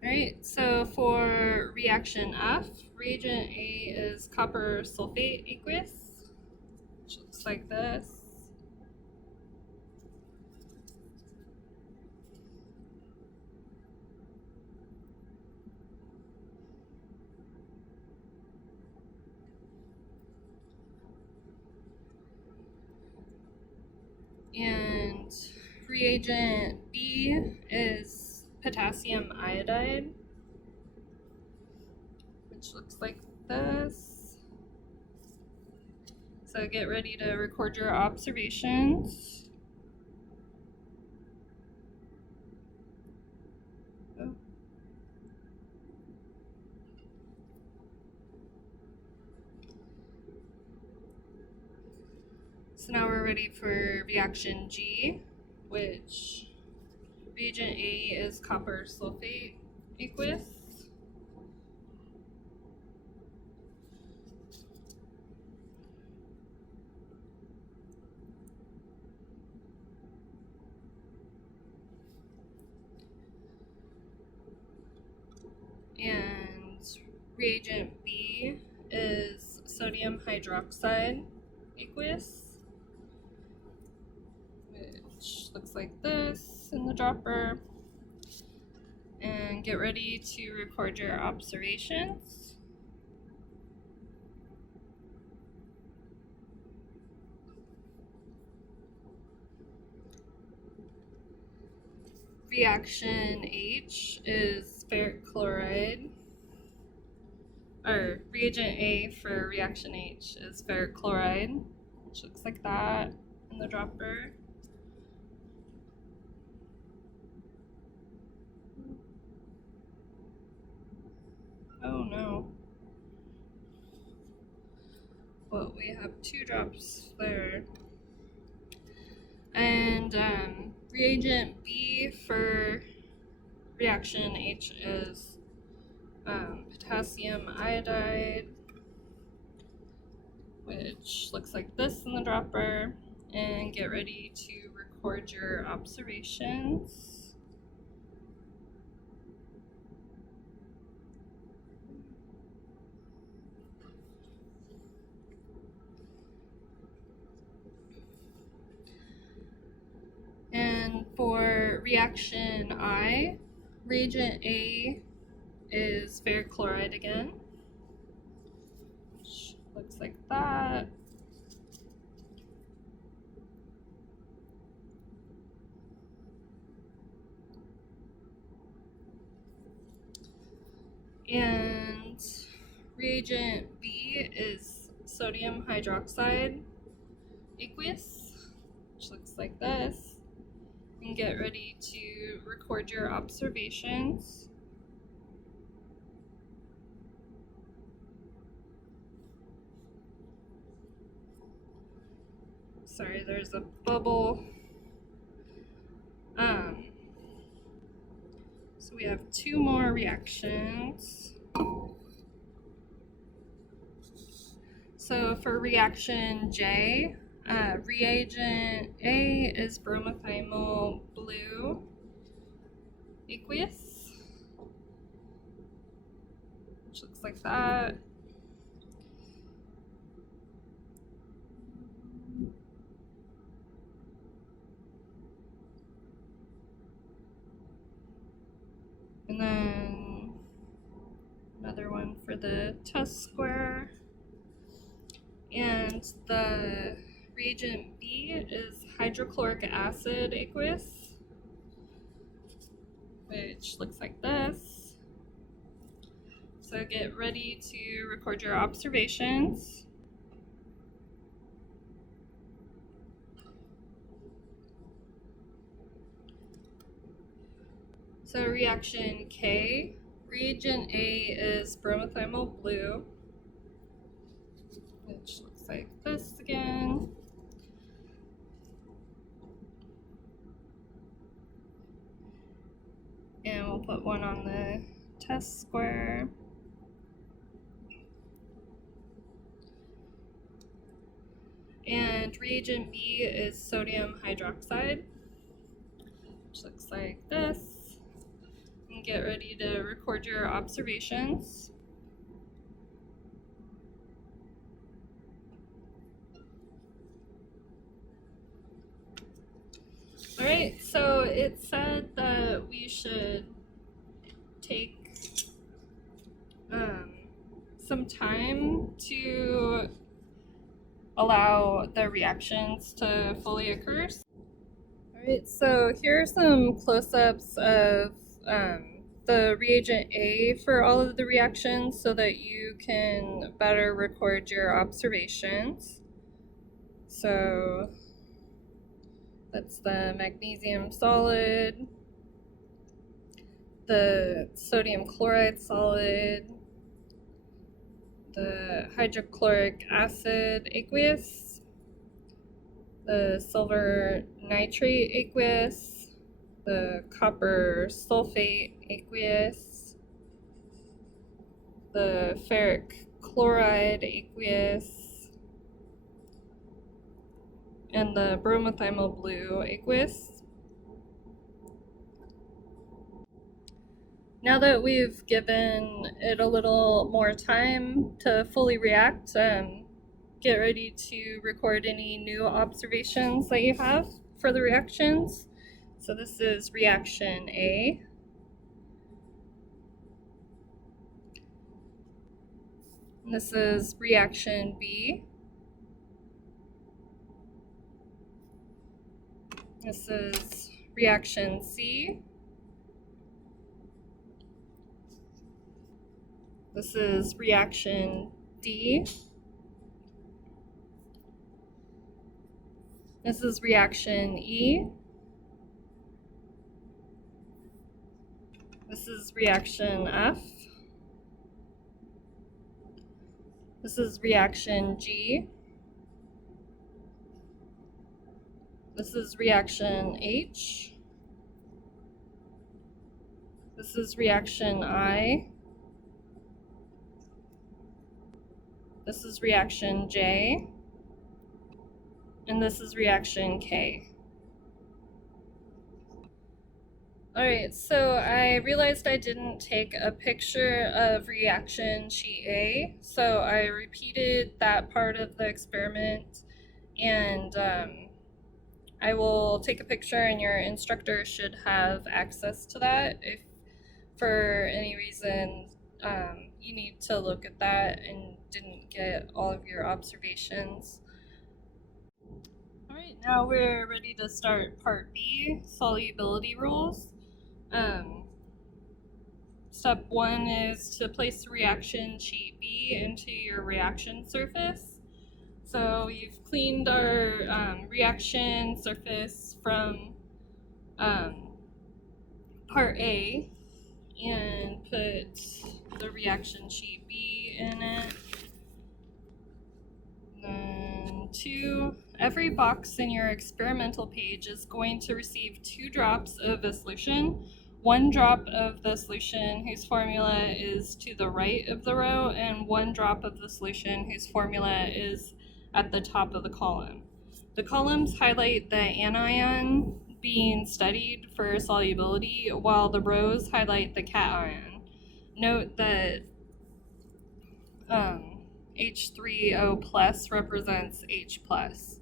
Alright, so for reaction F, reagent A is copper sulfate aqueous, which looks like this. And reagent B is potassium iodide, which looks like this. So get ready to record your observations. Oh. So now we're ready for reaction G, which reagent A is copper sulfate aqueous. And reagent B is sodium hydroxide aqueous, which looks like this in the dropper. And get ready to record your observations. Reaction H is ferric chloride, or reagent A for reaction H is ferric chloride, which looks like that in the dropper. Oh no. Well, we have 2 drops there. And reagent B for reaction H is potassium iodide, which looks like this in the dropper. And get ready to record your observations. And for reaction I, reagent A is ferric chloride again, which looks like that. And reagent B is sodium hydroxide aqueous, which looks like this. And get ready to record your observations. Sorry, there's a bubble. So we have 2 more reactions. So for reaction J, reagent A is bromothymol blue aqueous, which looks like that. And then another one for the test square. And the reagent B is hydrochloric acid aqueous, which looks like this. So get ready to record your observations. So reaction K, reagent A is bromothymol blue, which looks like this again. And we'll put one on the test square. And reagent B is sodium hydroxide, which looks like this. can get ready to record your observations. Alright, so it said that we should take some time to allow the reactions to fully occur. Alright, so here are some close-ups of the reagent A for all of the reactions so that you can better record your observations. So that's the magnesium solid, the sodium chloride solid, the hydrochloric acid aqueous, the silver nitrate aqueous, the copper sulfate aqueous, the ferric chloride aqueous, and the bromothymol blue aqueous. Now that we've given it a little more time to fully react, get ready to record any new observations that you have for the reactions. So this is reaction A. And this is reaction B. This is reaction C. This is reaction D. This is reaction E. This is reaction F. This is reaction G. This is reaction H. This is reaction I. This is reaction J, and this is reaction K. Alright, so I realized I didn't take a picture of reaction sheet A, so I repeated that part of the experiment, and I will take a picture, and your instructor should have access to that if for any reason you need to look at that and didn't get all of your observations. Alright, now we're ready to start part B, solubility rules. Step 1 is to place the reaction sheet B into your reaction surface. So you've cleaned our reaction surface from part A and put the reaction sheet B in it. Then 2, every box in your experimental page is going to receive 2 drops of a solution. 1 drop of the solution whose formula is to the right of the row, and 1 drop of the solution whose formula is at the top of the column. The columns highlight the anion being studied for solubility, while the rows highlight the cation. Note that H3O plus represents H plus.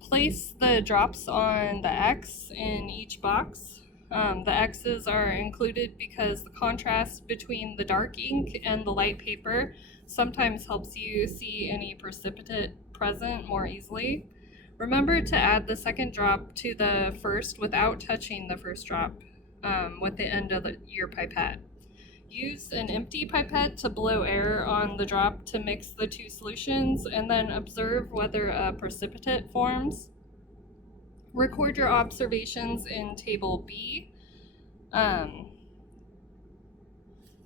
Place the drops on the X in each box. The X's are included because the contrast between the dark ink and the light paper sometimes helps you see any precipitate present more easily. Remember to add the second drop to the first without touching the first drop with the end of your pipette. Use an empty pipette to blow air on the drop to mix the 2 solutions, and then observe whether a precipitate forms. Record your observations in table B.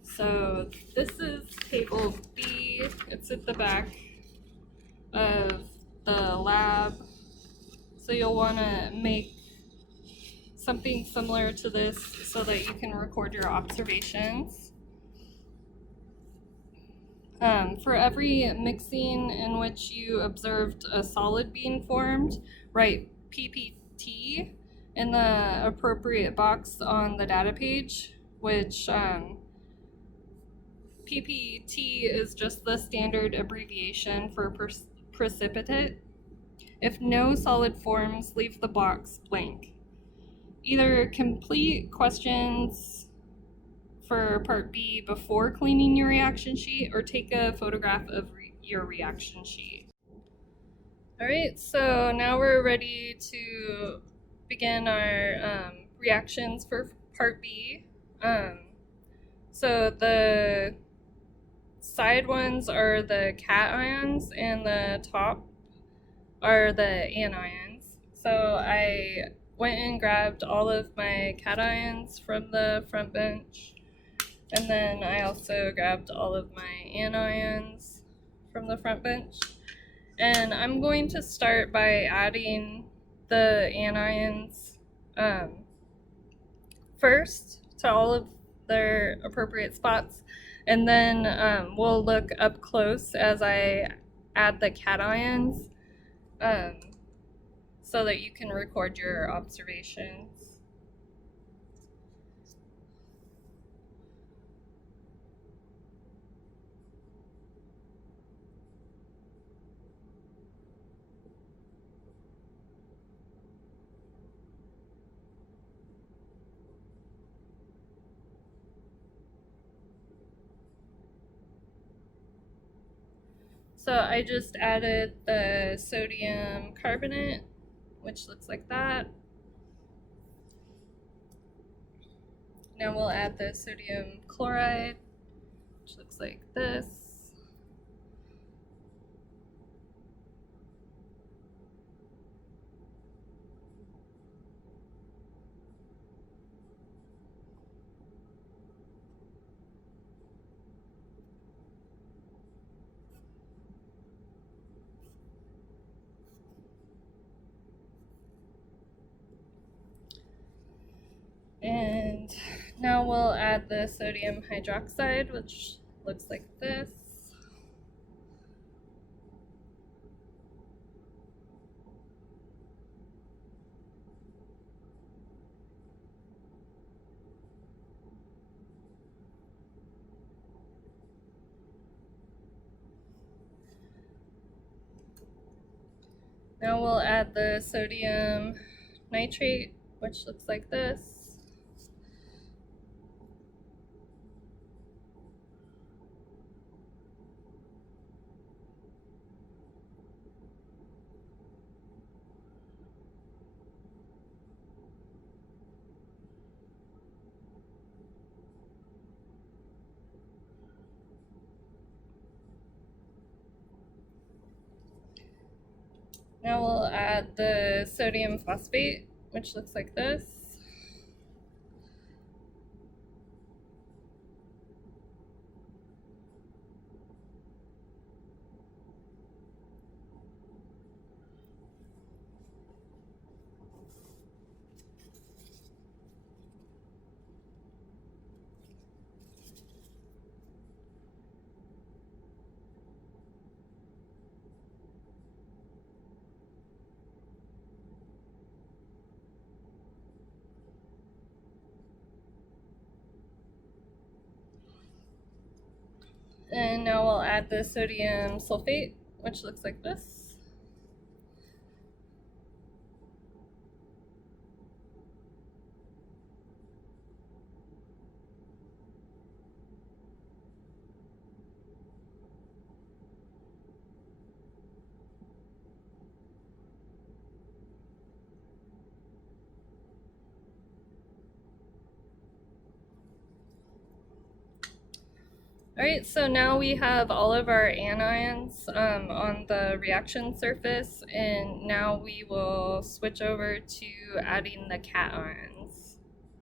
So this is table B. It's at the back of the lab. So you'll want to make something similar to this so that you can record your observations. For every mixing in which you observed a solid being formed, write PPT in the appropriate box on the data page, which PPT is just the standard abbreviation for precipitate. If no solid forms, leave the box blank. Either complete questions for part B before cleaning your reaction sheet, or take a photograph of your reaction sheet. All right, so now we're ready to begin our reactions for part B. So the side ones are the cations and the top are the anions. So I went and grabbed all of my cations from the front bench, and then I also grabbed all of my anions from the front bench. And I'm going to start by adding the anions first to all of their appropriate spots, and then we'll look up close as I add the cations so that you can record your observations. So I just added the sodium carbonate, which looks like that. Now we'll add the sodium chloride, which looks like this. And now we'll add the sodium hydroxide, which looks like this. Now we'll add the sodium nitrate, which looks like this. Now we'll add the sodium phosphate, which looks like this. And now we'll add the sodium sulfate, which looks like this. All right, so now we have all of our anions on the reaction surface, and now we will switch over to adding the cations.